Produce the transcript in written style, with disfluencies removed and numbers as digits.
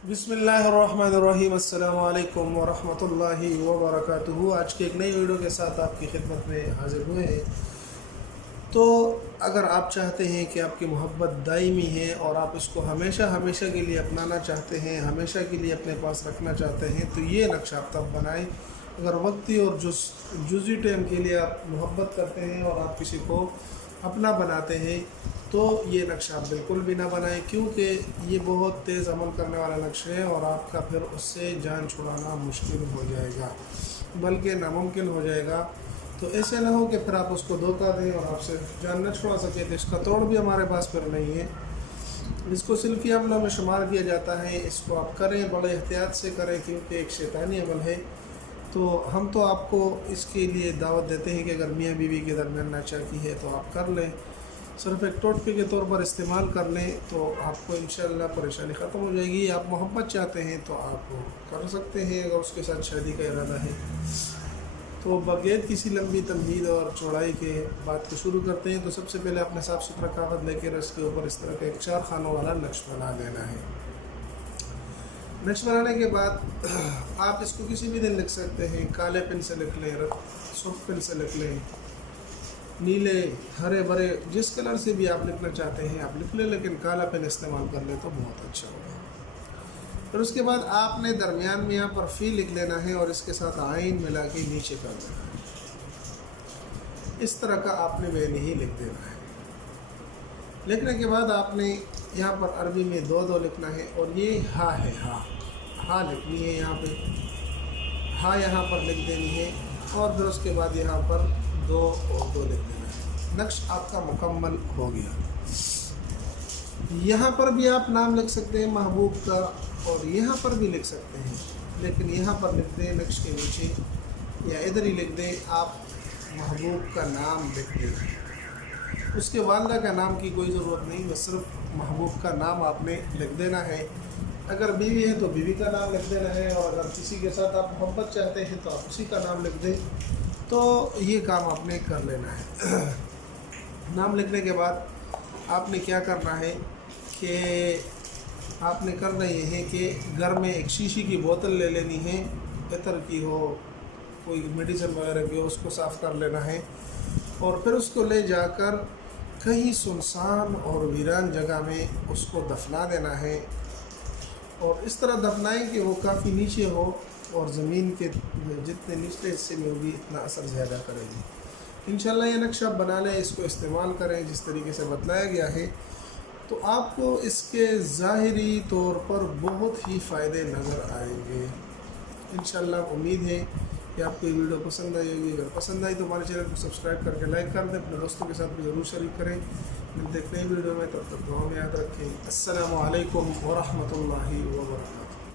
बिस्मिल्लाहिर्रहमानिर्रहीम अस्सलामु अलैकुम वरहमतुल्लाहि वबरकातुहू। आज की एक नई वीडियो के साथ आपकी खिदमत में हाजिर हुए हैं। तो अगर आप चाहते हैं कि आपकी मोहब्बत दायमी है और आप इसको हमेशा हमेशा के लिए अपनाना चाहते हैं, हमेशा के लिए अपने पास रखना चाहते हैं, तो ये नक्शा आप तब बनाएं। अगर वक्ती और जुज़ी टाइम के लिए आप मोहब्बत करते हैं और आप किसी को अपना बनाते हैं तो ये नक्शा आप बिल्कुल भी ना बनाएं, क्योंकि ये बहुत तेज़ अमल करने वाला नक्शा है और आपका फिर उससे जान छुड़ाना मुश्किल हो जाएगा, बल्कि नामुमकिन हो जाएगा। तो ऐसे ना हो कि फिर आप उसको धोखा दें और आपसे जान न छुड़ा सके। तो इसका तोड़ भी हमारे पास फिर नहीं है। इसको सिल्की अमलों में शुमार किया जाता है। इसको आप करें, बड़े एहतियात से करें, क्योंकि एक शैतानी अमल है। तो हम तो आपको इसके लिए दावत देते हैं कि अगर मियाँ बीवी के दरमियान नाचाकी है तो आप कर लें, सिर्फ एक टोटके के तौर पर इस्तेमाल कर लें, तो आपको इंशाअल्लाह परेशानी ख़त्म हो जाएगी। आप मोहब्बत चाहते हैं तो आप कर सकते हैं, अगर उसके साथ शादी का इरादा है। तो बगैर किसी लंबी तमहीद और चौड़ाई के बात को शुरू करते हैं। तो सबसे पहले आपने साफ़ सुथरा कागज़ लेकर इसके ऊपर इस तरह का एक 4 खानों वाला नक्श बना देना है। नक्श बनाने के बाद आप इसको किसी भी दिन लिख सकते हैं। काले पेन से लिख लें, सुर्ख पेन से लिख लें, नीले, हरे भरे, जिस कलर से भी आप लिखना चाहते हैं आप लिख लें, लेकिन काला पेन इस्तेमाल कर लें तो बहुत अच्छा होगा। फिर उसके बाद आपने दरमियान में यहाँ पर फ़ी लिख लेना है और इसके साथ आइन मिला के नीचे कर देना है। इस तरह का आपने वैन ही लिख देना है। लिखने के बाद आपने यहाँ पर अरबी में दो लिखना है और ये हा है, हा लिखनी है। यहाँ पे हा यहाँ पर लिख देनी है और फिर उसके बाद यहाँ पर 2 और 2 लिख देना है। नक्श आपका मुकम्मल हो गया। यहाँ पर भी आप नाम लिख सकते हैं महबूब का और यहाँ पर भी लिख सकते हैं, लेकिन यहाँ पर लिख दें नक्श के नीचे, या इधर ही लिख दें आप महबूब का नाम लिख दें। उसके वालदा का नाम की कोई ज़रूरत नहीं, बस सिर्फ महबूब का नाम आपने लिख देना है। अगर बीवी है तो बीवी का नाम लिख देना है, और अगर किसी के साथ आप मोहब्बत चाहते हैं तो आप उसी का नाम लिख दें। तो ये काम आपने कर लेना है। नाम लिखने के बाद आपने क्या करना है कि आपने करना ये है कि घर में एक शीशी की बोतल ले लेनी है, इतर की हो, कोई मेडिसिन वगैरह की हो, उसको साफ़ कर लेना है और फिर उसको ले जाकर कहीं सुनसान और वीरान जगह में उसको दफना देना है। और इस तरह दफनाएं कि वो काफ़ी नीचे हो और ज़मीन के जितने निचले हिस्से में होगी इतना असर ज़्यादा करेगी। इंशाल्लाह ये नक्शा बना लें, इसको इस्तेमाल करें जिस तरीके से बतलाया गया है, तो आपको इसके ज़ाहिरी तौर पर बहुत ही फ़ायदे नज़र आएंगे। इंशाल्लाह उम्मीद है कि आपको ये वीडियो पसंद आई होगी। अगर पसंद आई तो हमारे चैनल को सब्सक्राइब करके लाइक कर दें, अपने दोस्तों के साथ भी ज़रूर शरीक करें। मिलते हैं नई वीडियो में, तब तक दुआ में याद रखें। अस्सलामु अलैकुम व रहमतुल्लाहि व बरकातुहू।